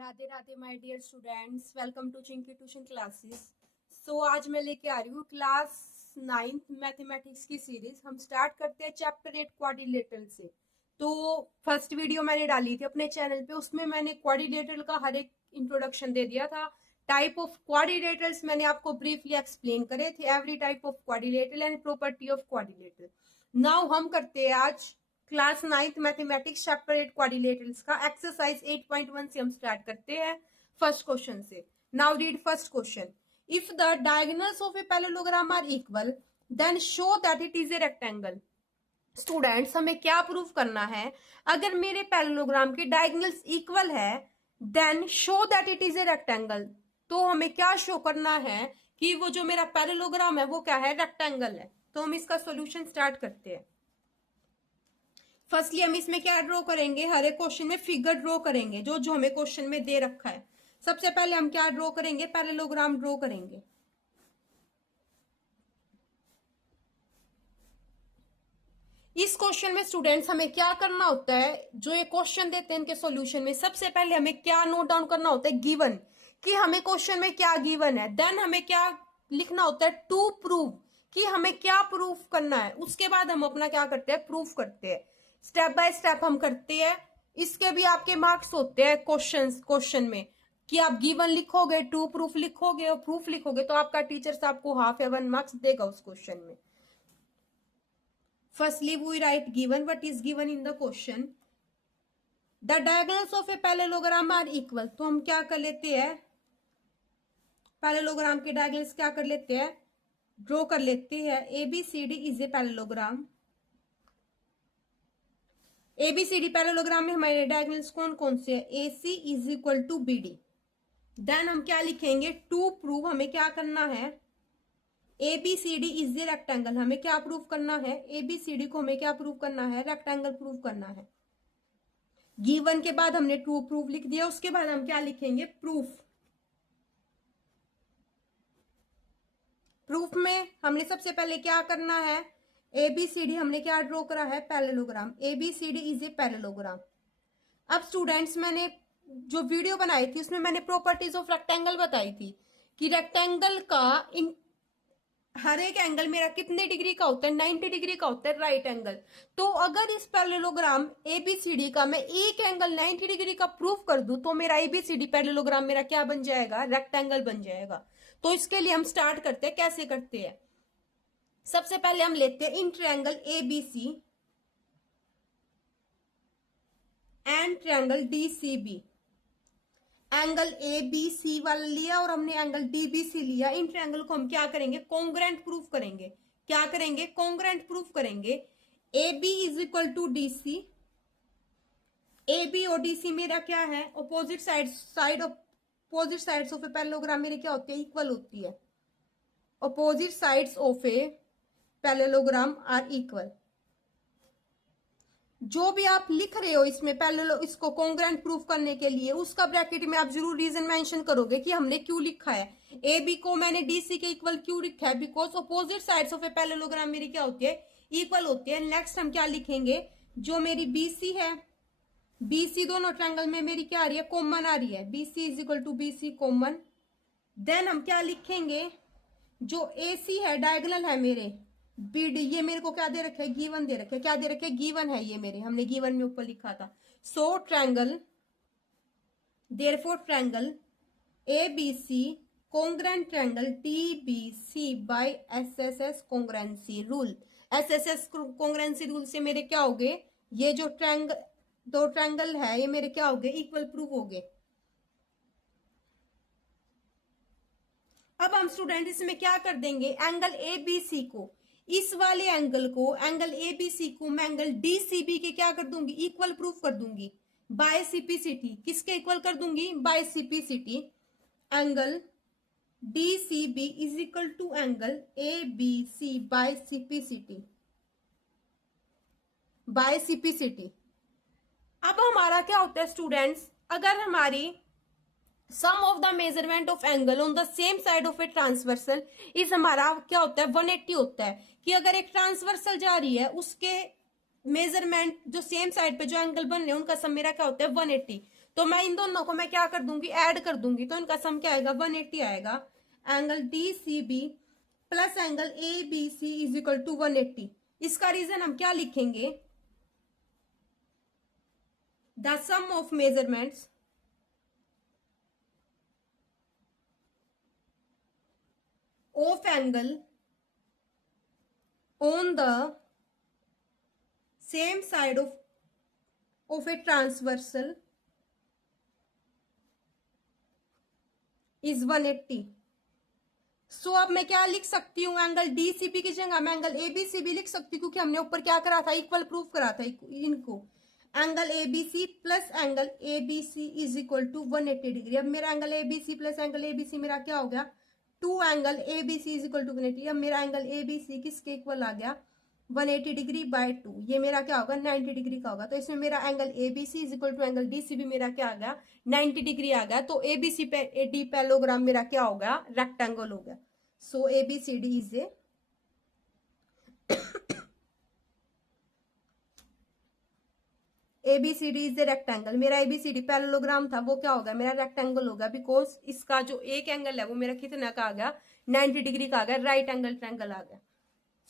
Radhe Radhe my dear students, welcome to Chinky tuition classes. आज मैं लेके आ रही हूँ क्लास 9th मैथमेटिक्स की सीरीज। हम स्टार्ट करते हैं चैप्टर 8 क्वाड्रिलेटरल से। तो फर्स्ट वीडियो मैंने डाली थी अपने चैनल पे, उसमें मैंने क्वाड्रिलेटरल का हर एक इंट्रोडक्शन दे दिया था। टाइप ऑफ क्वाड्रिलेटरल्स मैंने आपको ब्रीफली एक्सप्लेन करे थे, every type of quadrilateral and property of quadrilateral. Now हम करते हैं आज class 9th mathematics chapter 8 quadrilaterals का एक्सरसाइज 8.1 से हम स्टार्ट करते हैं फर्स्ट क्वेश्चन से। Now read first question. If the diagonals of a parallelogram are equal then show that it is a rectangle. Students, हमें क्या प्रूव करना है? अगर मेरे पैरेललोग्राम के डायगोनल्स इक्वल है then show that it is a rectangle. तो हमें क्या शो करना है कि वो जो मेरा पैरेललोग्राम है वो क्या है? रेक्टेंगल है। तो हम इसका सॉल्यूशन स्टार्ट करते हैं। फर्स्टली हम इसमें क्या ड्रॉ करेंगे? हर एक क्वेश्चन में फिगर ड्रॉ करेंगे जो जो हमें क्वेश्चन में दे रखा है। सबसे पहले हम क्या ड्रॉ करेंगे? पैरेललोग्राम ड्रॉ करेंगे। इस क्वेश्चन में स्टूडेंट्स हमें क्या करना होता है? जो ये क्वेश्चन देते हैं इनके सॉल्यूशन में सबसे पहले हमें क्या नोट डाउन करना होता है? गिवन, कि हमें क्वेश्चन में क्या गिवन है। देन हमें क्या लिखना होता है? टू प्रूव, कि हमें क्या प्रूफ करना है। उसके बाद हम अपना क्या करते हैं? प्रूफ करते हैं। स्टेप बाय स्टेप हम करते हैं। इसके भी आपके मार्क्स होते हैं क्वेश्चन में, कि आप गिवन लिखोगे, टू प्रूफ लिखोगे और प्रूफ लिखोगे तो आपका टीचर्स आपको हाफ या 1 मार्क्स देगा उस क्वेश्चन में। Firstly, we write given what is given in the question. The diagonals of a parallelogram are equal. तो हम क्या कर लेते हैं? पैरेललोग्राम के डायगोनल्स क्या कर लेते हैं? ड्रॉ कर लेते हैं। ABCD is a parallelogram. ABCD parallelogram में हमारे डायगोनल्स कौन कौन से है? AC is equal to BD। Then हम क्या लिखेंगे? टू प्रूव, हमें क्या करना है? ABCD is a rectangle. हमें क्या प्रूव करना है? ABCD को हमें क्या प्रूव करना है? रेक्टेंगल प्रूव करना है। गिवन के बाद हमने ट्रू प्रूफ लिख दिया। उसके बाद हम क्या लिखेंगे? प्रूफ। प्रूफ में हमने सबसे पहले क्या करना है? ABCD हमने क्या ड्रॉ करा है? Parallelogram. ABCD is a parallelogram. अब स्टूडेंट्स, मैंने जो वीडियो बनाई थी उसमें मैंने प्रॉपर्टीज ऑफ रेक्टेंगल बताई थी कि रेक्टेंगल का हर एक एंगल मेरा कितने डिग्री का होता है? 90 डिग्री का होता है, राइट एंगल। तो अगर इस पैरेललोग्राम ABCD का मैं एक एंगल 90 डिग्री का प्रूफ कर दूं तो मेरा ABCD पैरेललोग्राम मेरा क्या बन जाएगा? रेक्टेंगल बन जाएगा। तो इसके लिए हम स्टार्ट करते हैं। कैसे करते हैं? सबसे पहले हम लेते हैं in triangle ABC and triangle DCB। Angle ABC वाला लिया और हमने एंगल DBC लिया। इन ट्रायंगल को हम क्या करेंगे? कॉन्ग्रुएंट प्रूफ करेंगे। क्या करेंगे? कॉन्ग्रुएंट प्रूफ करेंगे। AB is equal to DC। AB और DC मेरा क्या है? Opposite opposite sides of a parallelogram मेरे क्या होती है? इक्वल होती है। Opposite sides of a parallelogram are equal. जो भी आप लिख रहे हो इसमें इसको कॉन्ग्रुएंट प्रूफ करने के लिए, उसका ब्रैकेट में आप जरूर रीजन मेंशन करोगे कि हमने क्यों लिखा है। AB को मैंने DC के इक्वल क्यों लिखा है? Because opposite sides of a parallelogram मेरी क्या होती है? इक्वल होती है। नेक्स्ट हम क्या लिखेंगे? जो मेरी BC है, BC दोनों ट्रायंगल में मेरी क्या आ रही है? कॉमन आ रही है। BC is equal to BC common. Then हम क्या लिखेंगे? जो AC है, डायगोनल है मेरे BD, ये मेरे को क्या दे रखा है? गिवन दे रखा है। क्या दे रखा है? गिवन है। ये मेरे हमने गिवन में ऊपर लिखा था। So triangle, therefore triangle ABC congruent triangle DBC by SSS congruency rule. SSS congruency rule से मेरे क्या हो गए? ये जो दो ट्रायंगल है ये मेरे क्या हो गए? इक्वल प्रूव हो गए। अब हम स्टूडेंट इसमें क्या कर देंगे? एंगल ABC को, इस वाले एंगल को, एंगल ABC को मैं एंगल DCB के क्या कर दूंगी? इक्वल प्रूफ कर दूंगी बाय CPCT। किसके इक्वल कर दूंगी? By CPCT। Angle DCB is equal to angle ABC by CPCT। अब हमारा क्या होता है स्टूडेंट्स? अगर हमारी sum of the measurement of angle on the same side of a transversal इस हमारा क्या होता है? 180 होता है। कि अगर एक ट्रांसवर्सल जा रही है उसके मेजरमेंट जो सेम साइड पे जो एंगल बन रहे हैं उनका सम मेरा क्या होता है? 180। तो मैं इन दोनों को मैं क्या कर दूंगी, ऐड कर दूंगी, तो इनका सम क्या आएगा, 180 आएगा। Angle D C B plus angle A B C is equal to 180। इसका रीजन हम क्या लिखेंगे, the sum of measurements of angle on the same side of a transversal is 180। So अब मैं क्या लिख सकती हूँ, एंगल डीसीबी की जगह मैं एंगल एबीसीबी लिख सकती हूँ, क्योंकि हमने ऊपर क्या करा था, इक्वल प्रूफ करा था इनको। Angle ABC plus angle ABC is equal to 180 degree. अब मेरा angle ABC plus angle ABC मेरा क्या हो गया, 2 angle ABC is equal to 180। अब मेरा एंगल एबीसी किसके इक्वल आ गया, 180 डिग्री बाय 2, ये मेरा क्या होगा, 90 डिग्री का होगा। तो इसमें मेरा angle ABC is equal to angle DCB मेरा क्या आ गया, 90 डिग्री आ गया। तो एबीसी पे एडी पैलोग्राम मेरा क्या हो गया, रेक्टेंगल हो गया। So ABCD is a ABCD is a rectangle. मेरा एबीसीडी पैरेललोग्राम था, वो क्या होगा, मेरा रेक्टेंगल होगा, बिकॉज इसका जो एक एंगल है वो मेरा कितना का आ गया, 90 डिग्री का आ गया, राइट एंगल ट्रायंगल आ गया।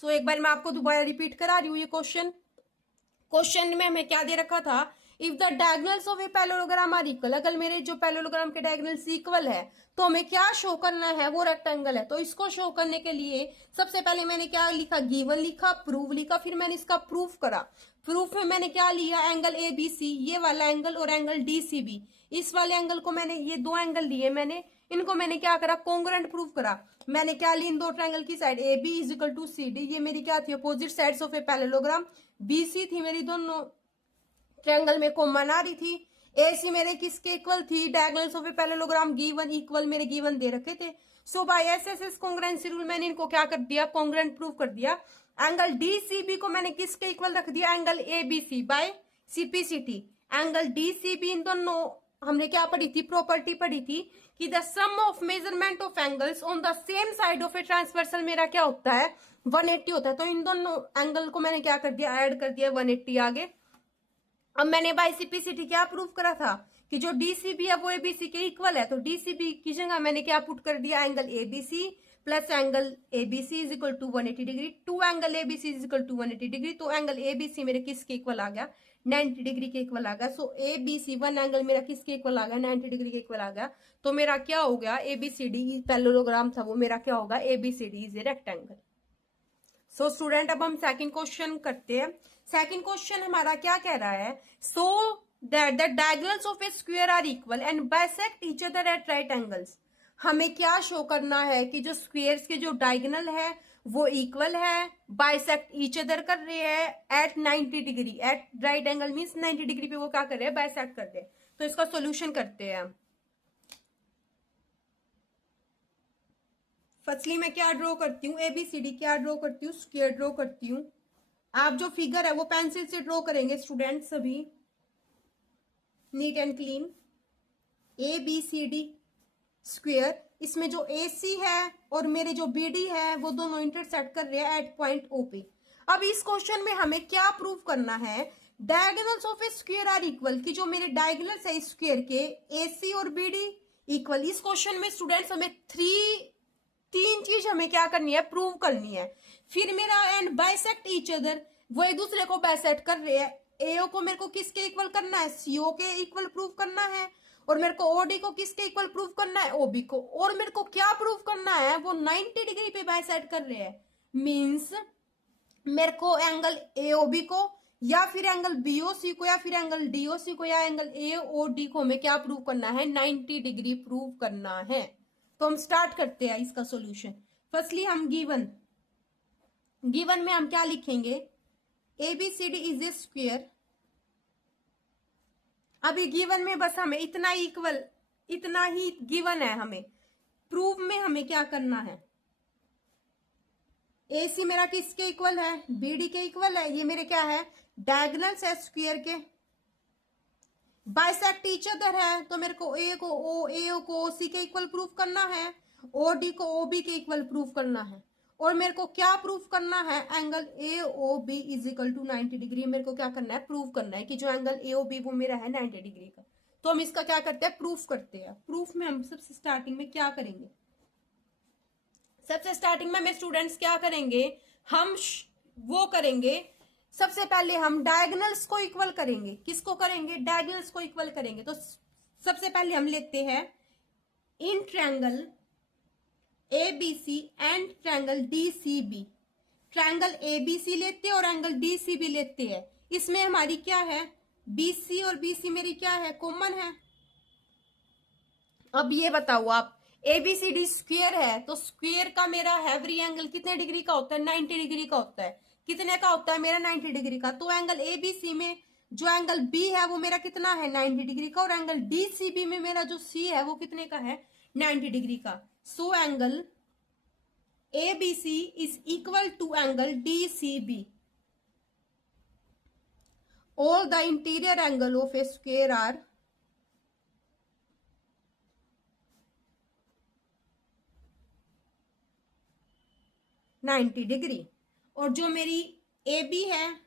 सो एक बार मैं आपको दोबारा रिपीट करा रही हूँ ये क्वेश्चन में हमें क्या दे रखा था, if the diagonals of a parallelogram are equal, अगर मेरे जो पैरेललोग्राम के डायगोनल्स इक्वल है तो हमें क्या शो करना है, वो रेक्टेंगल है। तो इसको शो करने के लिए सबसे पहले मैंने क्या लिखा, गिवन लिखा, प्रूव लिखा, फिर मैंने इसका प्रूफ करा। प्रूफ में मैंने क्या लिया, एंगल ए बी सी, ये वाला एंगल, और एंगल डी सी बी, इस वाले एंगल को मैंने, ये दो एंगल लिए मैंने, इनको मैंने क्या करा, कॉन्ग्रुएंट प्रूफ करा। मैंने क्या ली, इन दो ट्रायंगल की side A B is equal to C D, ये मेरी क्या थी, opposite sides of a parallelogram. B C थी मेरी दोनों ट्रायंगल में कॉमन आ रही थी। ए सी मेरे किसके इक्वल थी, diagonals of a parallelogram given equal मेरे गिवन दे रखे थे। सो बाय एसएसएस कॉन्ग्रुएंसी रूल मैंने इनको क्या कर दिया, कॉन्ग्रुएंट प्रूफ कर दिया। एंगल डीसीबी को मैंने किसके इक्वल रख दिया, angle ABC by CPCT. Angle DCB इन दोनों हमने क्या पढ़ी थी, प्रॉपर्टी पढ़ी थी कि the sum of measurement of angles on the same side of a transversal मेरा क्या होता है, 180 होता है। तो इन दोनों एंगल को मैंने क्या कर दिया, ऐड कर दिया 180 आगे। अब मैंने बाय सीपीसीटी क्या प्रूफ करा था कि जो डीसीबी है वो एबीसी के इक्वल है। तो डीसीबी की जगह मैंने क्या पुट कर दिया, angle ABC plus angle ABC is equal to 180 degree, 2 angle ABC is equal to 180 degree. तो एंगल एबीसी मेरे किसके इक्वल आ गया, 90 डिग्री के इक्वल आ गया। सो एबीसी वन एंगल मेरा किसके इक्वल आ गया, 90 डिग्री के इक्वल आ गया। तो मेरा क्या हो गया, एबीसीडी पैरेललोग्राम था वो मेरा क्या होगा, ABCD is a rectangle. So student अब हम सेकंड क्वेश्चन करते हैं। सेकंड क्वेश्चन हमारा क्या कह रहा है, so that the diagonals of a square are equal and bisect each other at right angles. हमें क्या शो करना है कि जो स्क्वायर्स के जो डायगोनल है वो इक्वल है, बाइसेक्ट ईच अदर कर रहे हैं at 90 degree, at right angle means 90 degree पे वो क्या कर रहे हैं, बाइसेक्ट कर रहे हैं। तो इसका सोल्यूशन करते हैं। फर्स्टली मैं क्या ड्रॉ करती हूँ, एबीसीडी क्या ड्रॉ करती हूँ, स्क्वायर ड्रॉ करती हूँ। आप जो फिगर है वो पेंसिल से ड्रॉ करेंगे स्टूडेंट सभी, neat and clean. A B C D square, इसमें जो ए सी है और मेरे जो बी डी है वो दोनों इंटरसेक्ट कर रहे हैं एट पॉइंट ओ पे। अब इस क्वेश्चन में हमें क्या प्रूव करना है, diagonals of a square are equal, कि जो मेरे डायगोनल्स है स्क्वायर के ए सी और बी डी इक्वल। इस क्वेश्चन में स्टूडेंट्स हमें तीन चीज हमें क्या करनी है, प्रूव करनी है। फिर मेरा एंड बाइसेक्ट ईच अदर, वो एक दूसरे को बाइसेक्ट कर रहे हैं। एओ को मेरे को किसके इक्वल करना है, सीओ के इक्वल प्रूव करना है, और मेरे को ओडी को किसके इक्वल प्रूव करना है, ओबी को। और मेरे को क्या प्रूव करना है, वो 90 डिग्री पे बाइसेक्ट कर रहे हैं, मींस मेरे को एंगल एओबी को या फिर एंगल बीओसी को या फिर एंगल डीओसी को या एंगल एओडी को हमें क्या प्रूव करना है, 90 डिग्री प्रूव करना है। तो हम स्टार्ट करते हैं इसका सॉल्यूशन। फर्स्टली हम गिवन में हम क्या लिखेंगे, एबीसीडी इज ए स्क्वायर। अभी गिवन में बस हमें इतना ही गिवन है, हमें प्रूव में हमें क्या करना है, ए सी मेरा किसके इक्वल है, बी डी के इक्वल है। ये मेरे क्या है, डायगोनल्स है स्क्वायर के, बाइसेक्ट ईच अदर है। तो मेरे को ए को ओ सी के इक्वल प्रूफ करना है, ओ डी को ओ बी के इक्वल प्रूफ करना है। और मेरे को क्या प्रूफ करना है, angle A O B is equal to 90 degree. मेरे को क्या करना है, प्रूफ करना है कि जो एंगल ए ओ बी वो मेरा है 90 डिग्री का। तो हम इसका क्या करते हैं, प्रूफ करते हैं। प्रूफ में हम सबसे स्टार्टिंग में क्या करेंगे, सबसे स्टार्टिंग में स्टूडेंट्स क्या करेंगे, हम वो करेंगे, सबसे पहले हम डायगोनल्स को इक्वल करेंगे। किसको करेंगे, डायगोनल्स को इक्वल करेंगे। तो सबसे पहले हम लेते हैं in triangle ABC and triangle DCB. Triangle ABC लेते हैं और एंगल डीसीबी लेते हैं। इसमें हमारी क्या है, बीसी और बीसी मेरी क्या है, कॉमन है। अब ये बताओ आप, एबीसीडी स्क्वायर है तो स्क्वायर का मेरा एवरी एंगल कितने डिग्री का होता है, 90 डिग्री का होता है। कितने का होता है मेरा, 90 डिग्री का। तो एंगल एबीसी में जो एंगल बी है वो मेरा कितना है, 90 डिग्री का। और एंगल डीसीबी में मेरा जो सी है वो कितने का है, 90 डिग्री का। So angle ABC is equal to angle DCB. All the interior angle of a square are 90 degree. और जो मेरी AB है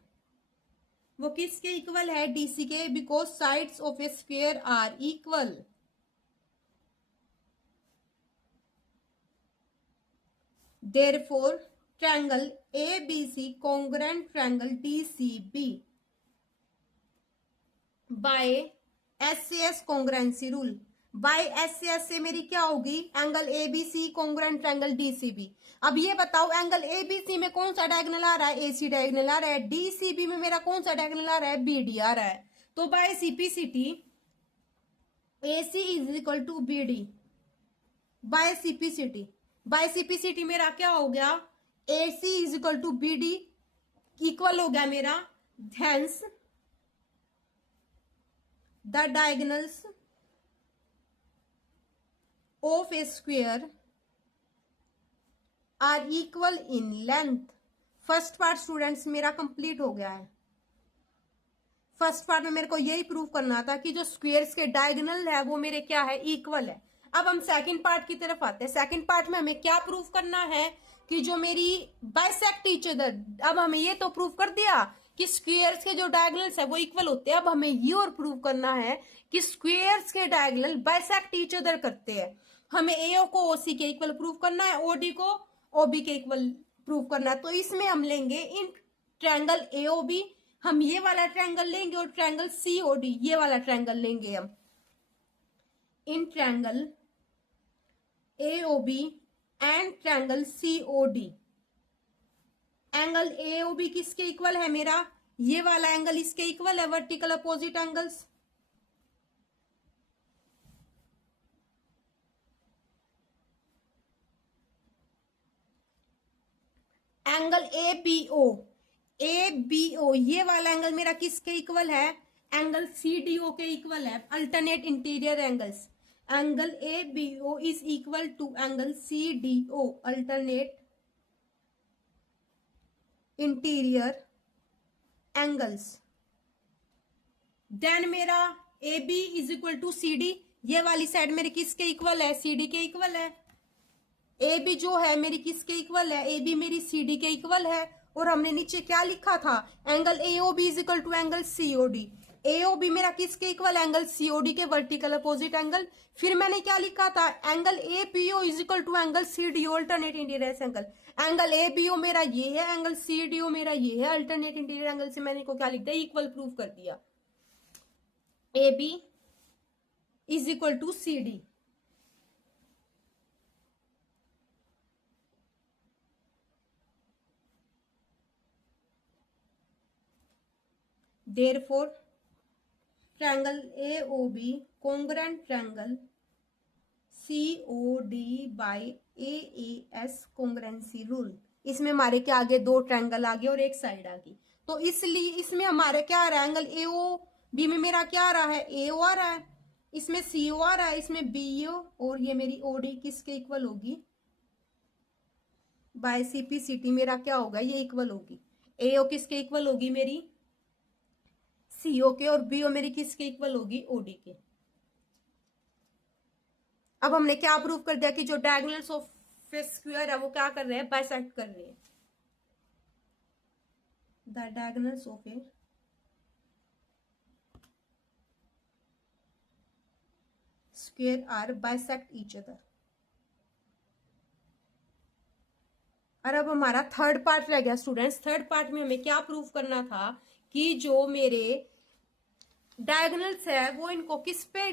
वो किसके इक्वल है, DC के, because sides of a square are equal. Therefore, triangle ABC congruent triangle DCB by SAS congruency rule। By SAS से मेरी क्या होगी, angle ABC congruent triangle DCB। अब ये बताओ एंगल ABC में कौन सा डायगोनल आ रहा है, AC डायगोनल आ रहा है। DCB में मेरा कौन सा डायगोनल आ रहा है, BD आ रहा है। तो by CPCT AC is equal to BD by CPCT। By CPCT मेरा क्या हो गया, AC is equal to BD equal हो गया मेरा, hence the diagonals of a square are equal in length. First part students मेरा कंप्लीट हो गया है। फर्स्ट पार्ट में मेरे को यही प्रूव करना था कि जो स्क्वायर्स के डायगोनल है वो मेरे क्या है, इक्वल है। अब हम सेकंड पार्ट की तरफ आते हैं। सेकंड पार्ट में हमें क्या प्रूव करना है कि जो मेरी बाइसेक्ट ईच अदर। अब हमें ये तो प्रूव कर दिया कि स्क्वायर्स के जो डायगोनल्स है वो इक्वल होते हैं। अब हमें ये और प्रूव करना है कि स्क्वायर्स के डायगोनल बाइसेक्ट ईच अदर करते हैं। हमें एओ को ओसी के इक्वल प्रूव करना है, ओडी को ओबी के इक्वल प्रूव करना है। तो इसमें हम लेंगे इन ट्रायंगल एओबी, हम ये वाला ट्रायंगल लेंगे, और ट्रायंगल सीओडी ये वाला ट्रायंगल लेंगे हम। In triangle AOB and triangle COD. Angle AOB किसके इक्वल है मेरा, ये वाला एंगल इसके इक्वल है, vertical opposite angles. Angle ABO ये वाला एंगल मेरा किसके इक्वल है, एंगल सीडीओ के इक्वल है, alternate interior angles. Angle ABO is equal to angle CDO alternate interior angles. Then मेरा AB is equal to CD, ये वाली साइड मेरी किसके इक्वल है, CD के इक्वल है। AB जो है मेरी किसके इक्वल है, AB मेरी CD के इक्वल है। और हमने नीचे क्या लिखा था, angle AOB is equal to angle COD। AOB मेरा किसके इक्वल, एंगल COD के वर्टिकल अपोजिट एंगल। फिर मैंने क्या लिखा था, angle APO is equal to angle CDO alternate interior angle. Angle ABO मेरा ये है, एंगल CDO मेरा ये है, अल्टरनेट इंटीरियर एंगल से मैंने को क्या लिख दिया, इक्वल प्रूव कर दिया। AB is equal to CD। Therefore, triangle AOB congruent triangle COD by AAS congruency rule। इसमें हमारे क्या आगे, दो ट्रायंगल आगे और एक साइड आगे। तो इसलिए इसमें हमारे क्या आ रहा है, एंगल AOB में मेरा क्या आ रहा है, AO आ रहा है, इसमें CO आ रहा है, इसमें BO, और ये मेरी OD किसके इक्वल होगी, बाय CPCT मेरा क्या होगा, ये इक्वल होगी। AO किसके इक्वल होगी मेरी, CO के, और BO मेरी किसके इक्वल होगी, OD के। अब हमने क्या प्रूव कर दिया कि जो डायगोनल्स ऑफ स्क्वायर है वो क्या कर रहे हैं, बाइसेक्ट कर रहे हैं। The diagonals of a square are bisect each other. और अब हमारा थर्ड पार्ट रह गया स्टूडेंट्स। थर्ड पार्ट में हमें क्या प्रूव करना था कि जो मेरे डायगोनल्स है वो इनको किस पे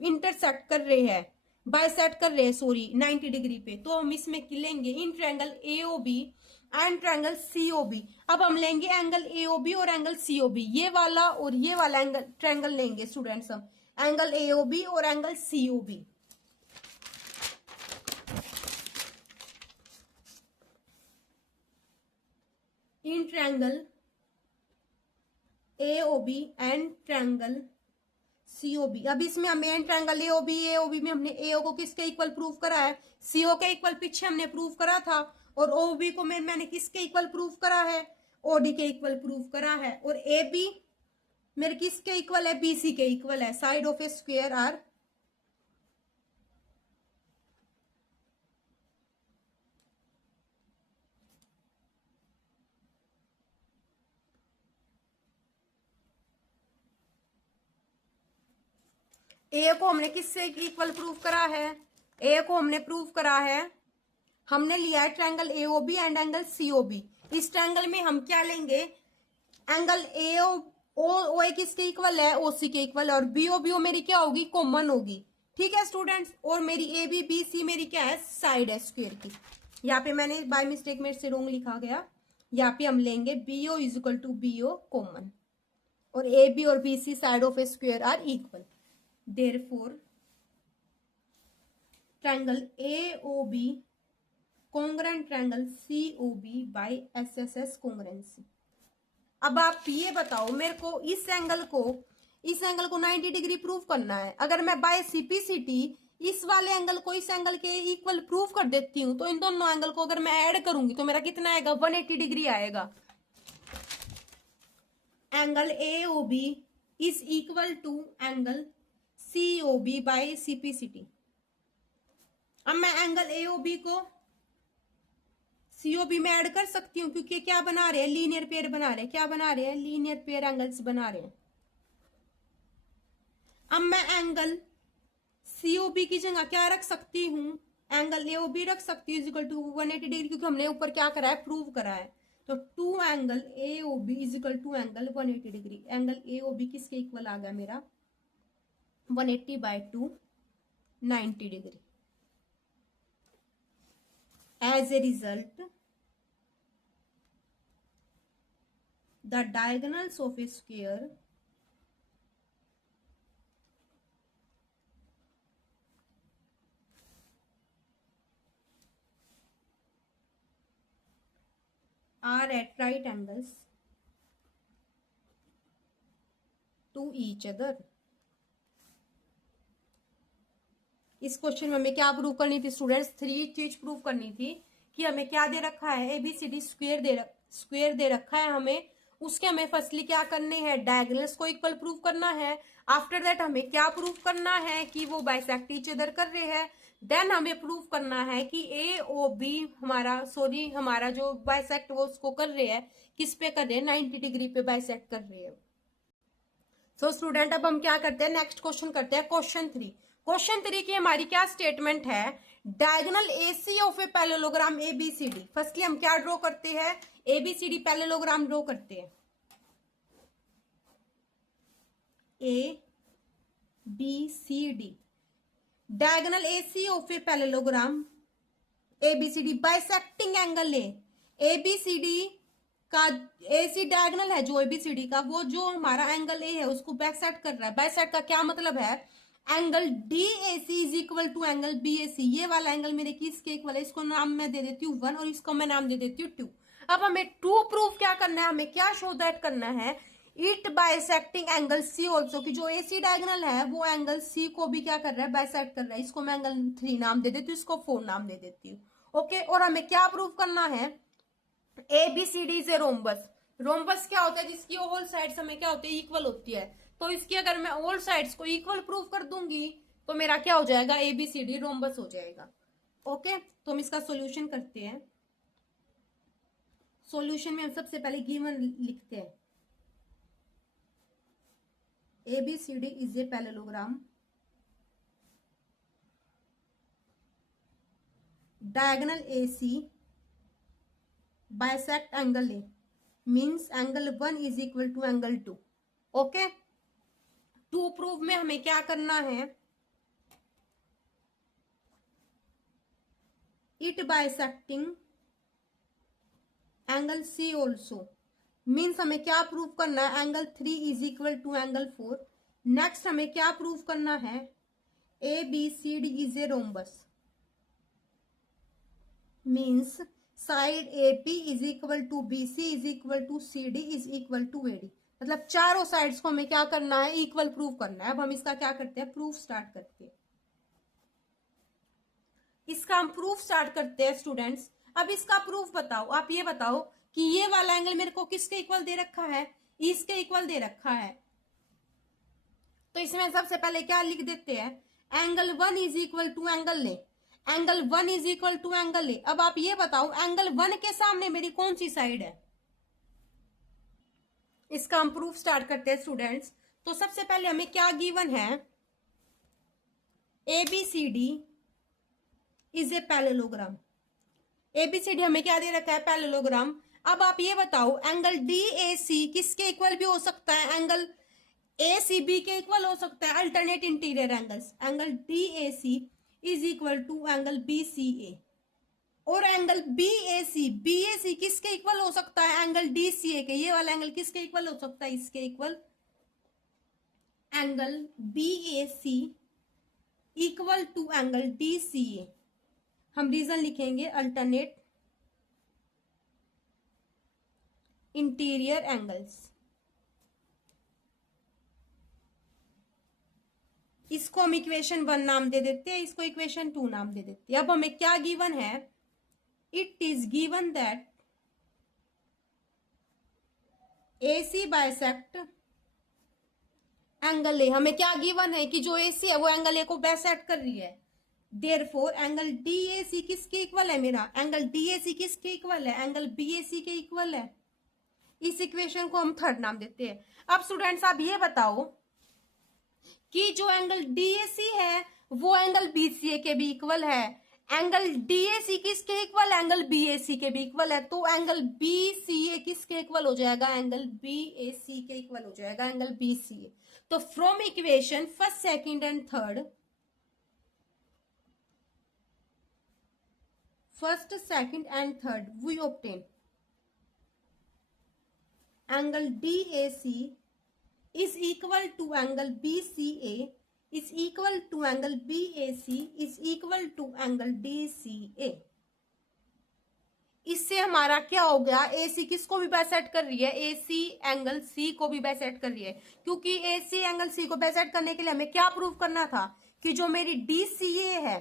इंटरसेक्ट कर रहे हैं, बाइसेक्ट कर रहे हैं सॉरी 90 डिग्री पे। तो हम इसमें लेंगे इन triangle AOB and triangle COB. अब हम लेंगे एंगल एओबी और एंगल सीओबी, ये वाला और ये वाला एंगल ट्रायंगल लेंगे स्टूडेंट्स हम, एंगल एओबी और angle COB. In triangle AOB and triangle COB. अब इसमें हमें एन ट्रायंगल एओबी में हमने एओ को किसके इक्वल प्रूव करा है, सीओ के इक्वल पीछे हमने प्रूव करा था, और ओबी को मैंने किसके इक्वल प्रूव करा है, ओडी के इक्वल प्रूव करा है। और ए बी मेरे किसके इक्वल है, बीसी के इक्वल है। Side of a square are a को हमने किससे इक्वल प्रूव करा है, ए को हमने प्रूव करा है, हमने लिया है triangle AOB and angle COB. इस ट्रायंगल में हम क्या लेंगे, एंगल एओ ओ ए किसके इक्वल है, ओसी के इक्वल, और बीओ मेरी क्या होगी, कॉमन होगी। ठीक है स्टूडेंट्स। और मेरी ए बी बी सी मेरी क्या है, साइड है स्क्वायर की। यहाँ पे मैंने बाय मिस्टेक मेरे से रोंग लिखा गया, यहाँ पे हम लेंगे BO is equal to BO common, और ए बी और B C side of a square are equal. Therefore, triangle AOB congruent triangle COB by SSS congruency। अब आप ये बताओ मेरे को इस एंगल को 90 डिग्री प्रूव करना है। अगर मैं बाय सीपीसीटी इस वाले एंगल को इस एंगल के इक्वल प्रूव कर देती हूँ, तो इन दोनों एंगल को अगर मैं ऐड करूंगी तो मेरा कितना आएगा, 180 डिग्री आएगा। Angle AOB is equal to angle COB by CPCT। अब मैं एंगल AOB को COB में ऐड कर सकती हूँ, क्योंकि क्या बना रहे हैं, लीनियर पेयर बना रहे हैं। क्या बना रहे हैं, लीनियर पेयर एंगल्स बना रहे हैं। अब मैं एंगल COB की जगह क्या रख सकती हूँ, एंगल AOB रख सकती हूँ इक्वल टू 180 डिग्री, क्योंकि हमने ऊपर क्या करा है, प्रूव करा है। तो 2 angle AOB is equal to angle 180 degree. Angle AOB किसके इक्वल आ गया मेरा, 180 by 2 90 degree। As a result, the diagonals of a square are at right angles to each other। इस क्वेश्चन में हमें क्या प्रूव करनी थी स्टूडेंट्स, 3 चीज प्रूव करनी थी कि हमें क्या दे रखा है, एबीसीडी स्क्वायर दे रखा है हमें। उसके हमें फर्स्टली क्या करने हैं, डायगोनल्स को इक्वल प्रूव करना है। आफ्टर दैट हमें क्या प्रूव करना है कि वो बाइसेक्ट ईच अदर कर रहे हैं। देन हमें प्रूव करना है कि ए ओ बी हमारा जो बाइसेक्ट वो उसको कर रहे हैं, किस पे कर रहे हैं, 90 डिग्री पे बाइसेक्ट कर रहे हैं। सो स्टूडेंट अब हम क्या करते हैं, नेक्स्ट क्वेश्चन करते हैं, क्वेश्चन 3। क्वेश्चन 3 की हमारी क्या स्टेटमेंट है, diagonal AC of a parallelogram ABCD. Firstly हम क्या ड्रॉ करते हैं, एबीसीडी पैरेललोग्राम ड्रॉ करते हैं। A B C D diagonal AC of a parallelogram ABCD bisecting angle A. ABCD का एसी डायगोनल है जो एबीसीडी का, वो जो हमारा एंगल ए है उसको बैकसाइड कर रहा है। बैकसाइड का क्या मतलब है, angle D A C is equal to angle B A C. ये वाला एंगल मेरे किसके इक्वल है, इसको नाम मैं दे देती हूँ 1 और इसको मैं नाम दे देती हूँ 2। अब हमें 2 प्रूफ क्या करना है, हमें क्या शो दैट करना है, it bisecting angle C also, कि जो ए सी डायगोनल है वो एंगल सी को भी क्या कर रहा है, बाइसेक्ट कर रहा है। इसको मैं एंगल 3 नाम दे देती हूँ, इसको 4 नाम दे देती हूँ। ओके, और हमें क्या प्रूफ करना है, ABCD is a rhombus. Rhombus क्या होता है, जिसकी ऑल साइड्स हमें क्या होती है, इक्वल होती है। तो इसकी अगर मैं ऑल साइड्स को इक्वल प्रूफ कर दूंगी तो मेरा क्या हो जाएगा, एबीसीडी रोम्बस हो जाएगा। ओके, तो हम इसका सॉल्यूशन करते हैं। सॉल्यूशन में हम सबसे पहले गिवन लिखते हैं, ABCD is a parallelogram diagonal AC bisect angle A means angle 1 is equal to angle 2। Okay, to prove में हमें क्या करना है, it bisecting angle C also means हमें क्या प्रूव करना है, angle 3 is equal to angle 4। Next हमें क्या प्रूव करना है, ABCD is a rhombus means side AP is equal to BC is equal to CD is equal to AD। मतलब चारों साइड्स को हमें क्या करना है, इक्वल प्रूव करना है। अब हम इसका क्या करते हैं, प्रूफ स्टार्ट करते हैं। इसका हम प्रूफ स्टार्ट करते हैं स्टूडेंट्स। अब इसका प्रूफ बताओ, आप ये बताओ कि ये वाला एंगल मेरे को किसके इक्वल दे रखा है, इसके इक्वल दे रखा है। तो इसमें सबसे पहले क्या लिख देते हैं, angle 1 is equal to angle A, angle 1 is equal to angle A. अब आप ये बताओ एंगल 1 के सामने मेरी कौन सी साइड है। इसका हम प्रूफ स्टार्ट करते हैं स्टूडेंट्स। तो सबसे पहले हमें क्या गिवन है, ABCD is a parallelogram. ABCD हमें क्या दे रखा है, पैरेललोग्राम। अब आप ये बताओ एंगल DAC किसके इक्वल भी हो सकता है, एंगल ACB के इक्वल हो सकता है, alternate interior angles. Angle DAC is equal to angle BCA और एंगल BAC किसके इक्वल हो सकता है, एंगल DCA के। ये वाला एंगल किसके इक्वल हो सकता है, इसके equal. Angle BAC equal to angle DCA। हम रीजन लिखेंगे, अल्टरनेट इंटीरियर एंगल्स। इसको हम इक्वेशन 1 नाम दे देते हैं, इसको इक्वेशन 2 नाम दे देते हैं। अब हमें क्या गिवन है, it is given that AC bisect angle A. हमें क्या गिवन है कि जो AC है वो एंगल ए को बाइसेक्ट कर रही है। देयरफॉर एंगल DAC किसके इक्वल है, मेरा एंगल DAC किसके इक्वल है, एंगल BAC के इक्वल है। इस इक्वेशन को हम थर्ड नाम देते हैं। अब स्टूडेंट्स आप ये बताओ कि जो एंगल DAC है वो एंगल BCA के भी इक्वल है। एंगल DAC किसके इक्वल, एंगल BAC के भी इक्वल है। तो एंगल BCA किसके इक्वल हो जाएगा, एंगल BAC के इक्वल हो जाएगा एंगल BCA। तो from equation first, second and third, first second and third, we obtain angle DAC is equal to angle BCA is equal to angle BAC is equal to angle DCA। इससे हमारा क्या हो गया, AC किसको भी bisect कर रही है, AC एंगल C को भी बाइसेक्ट कर रही है। क्योंकि AC एंगल C को बाइसेक्ट करने के लिए हमें क्या प्रूव करना था कि जो मेरी DCA है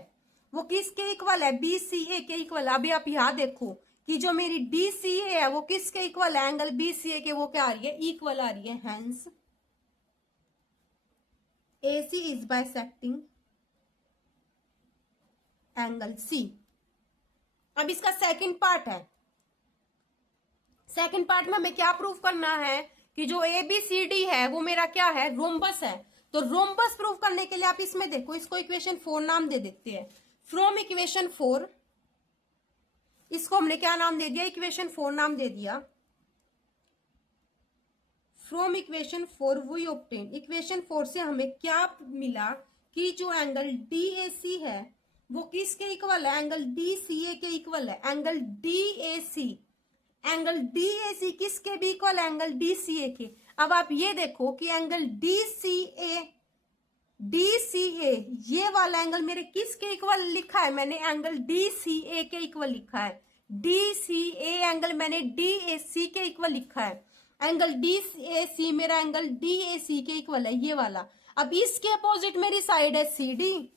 वो किसके इक्वल है, BCA के इक्वल। अभी आप यहां देखो कि जो मेरी DCA है वो किसके इक्वल है, एंगल BCA के, वो क्या आ रही है, इक्वल आ रही है। Hence AC is bisecting angle C। अब इसका सेकंड पार्ट है। सेकंड पार्ट में हमें क्या प्रूफ करना है कि जो ABCD है वो मेरा क्या है, रोम्बस है। तो रोम्बस प्रूफ करने के लिए आप इसमें देखो, इसको इक्वेशन 4 नाम दे देते हैं। फ्रॉम इक्वेशन 4, इसको हमने क्या नाम दे दिया, इक्वेशन 4 नाम दे दिया। From equation 4 we obtain, equation 4 से हमें क्या मिला कि जो एंगल DAC है वो किसके इक्वल है, एंगल DCA के इक्वल है। एंगल DAC किसके भी इक्वल है, एंगल DCA के। अब आप ये देखो कि एंगल DCA ये वाला एंगल मेरे किसके इक्वल लिखा है, मैंने एंगल DCA के इक्वल लिखा है। DCA एंगल मैंने DAC के इक्वल लिखा है। एंगल DAC मेरा एंगल DAC के इक्वल है, ये वाला। अब इसके अपोजिट मेरी साइड है CD।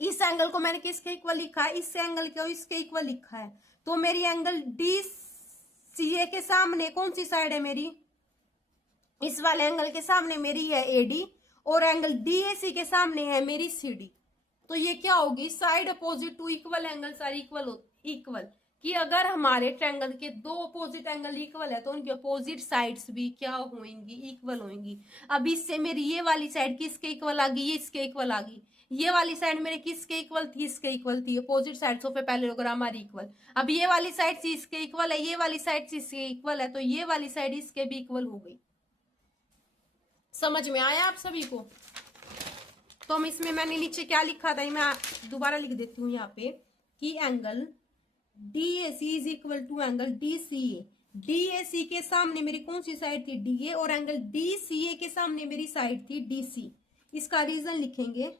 इस एंगल को मैंने किसके इक्वल लिखा है, इस एंगल को इसके इक्वल लिखा है। तो मेरी एंगल DCA के सामने कौन सी साइड है मेरी, इस वाले एंगल के सामने मेरी है AD और एंगल DAC के सामने है मेरी CD। तो ये क्या होगी, side opposite to equal angles are equal कि अगर हमारे ट्रायंगल के दो अपोजिट एंगल इक्वल है तो उनकी अपोजिट साइड्स भी क्या होंगी, इक्वल होंगी। अब इससे मेरी ये वाली साइड किसके इक्वल आ गई, ये इसके इक्वल आ गई। ये वाली साइड मेरे किसके इक्वल थी, इसके इक्वल थी। Opposite sides of a parallelogram are equal. अब ये वाली साइड सी इसके इक्वल है, ये वाली साइड सी इसके इक्वल है, तो ये वाली साइड इसके भी इक्वल हो गई। समझ में आया आप सभी को? तो हम इसमें मैंने नीचे क्या लिखा था, मैं दोबारा लिख देती हूँ यहाँ पे कि angle DAC is equal to angle DCA। DAC के सामने मेरी कौन सी साइड थी, DA, और एंगल DCA के सामने मेरी साइड थी DC। इसका रीजन लिखेंगे,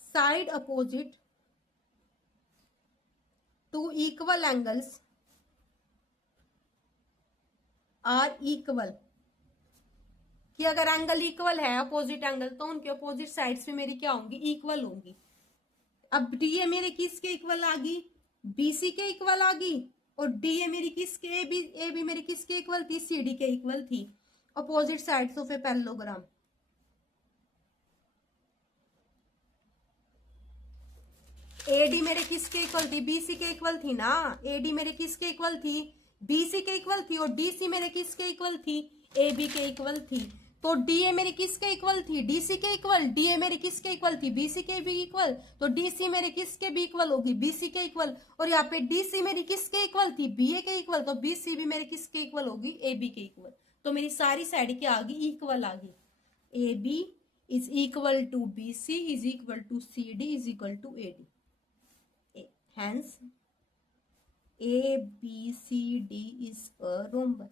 side opposite to equal angles are equal. कि अगर एंगल इक्वल है अपोजिट एंगल, तो उनके अपोजिट साइड्स पे मेरी क्या होंगी, इक्वल होंगी। अब DA मेरे किसके इक्वल आ गई, BC के इक्वल आ गई, और DA मेरी किसके, AB मेरी किसके इक्वल थी, CD के इक्वल थी। Opposite sides of a parallelogram. AD मेरे किसके इक्वल थी, BC के इक्वल थी ना। AD मेरे किसके इक्वल थी, BC के इक्वल थी, और DC मेरे किसके इक्वल थी, AB के इक्वल थी। तो DA मेरे किसके इक्वल थी, DC के इक्वल। DA मेरे किसके इक्वल थी, BC के भी इक्वल। तो DC मेरे किसके भी इक्वल होगी, BC के इक्वल। और यहाँ पे DC मेरी किसके इक्वल थी, BA के इक्वल। तो BC भी मेरे किसके इक्वल होगी, AB के इक्वल। तो मेरी सारी साइड क्या आ गई, इक्वल आ गई। AB is equal to BC is equal to CD is equal to AD। Hence, ABCD is a rhombus.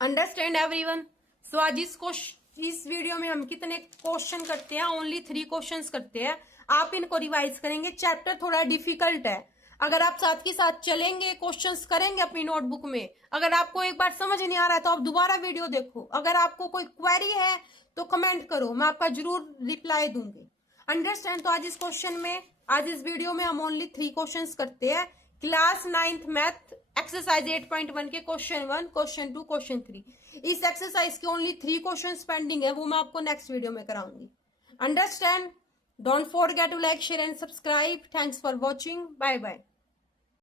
Understand everyone? So आज इस वीडियो में हम कितने क्वेश्चन करते हैं, ओनली 3 क्वेश्चंस करते हैं। आप इनको रिवाइज करेंगे, चैप्टर थोड़ा डिफिकल्ट है। अगर आप साथ के साथ चलेंगे, क्वेश्चंस करेंगे अपनी नोटबुक में, अगर आपको एक बार समझ नहीं आ रहा है तो आप दोबारा वीडियो देखो। अगर आपको कोई क्वेरी है तो कमेंट करो, मैं आपका जरूर रिप्लाई दूंगी। अंडरस्टैंड? तो आज इस क्वेश्चन में, आज इस वीडियो में हम ओनली 3 क्वेश्चंस करते हैं। क्लास 9th मैथ एक्सरसाइज 8.1 के क्वेश्चन 1, क्वेश्चन 2, क्वेश्चन 3। इस एक्सरसाइज के ओनली 3 क्वेश्चंस पेंडिंग है, वो मैं आपको नेक्स्ट वीडियो में कराऊंगी। Understand? Don't forget to like, share and subscribe. Thanks for watching. Bye bye.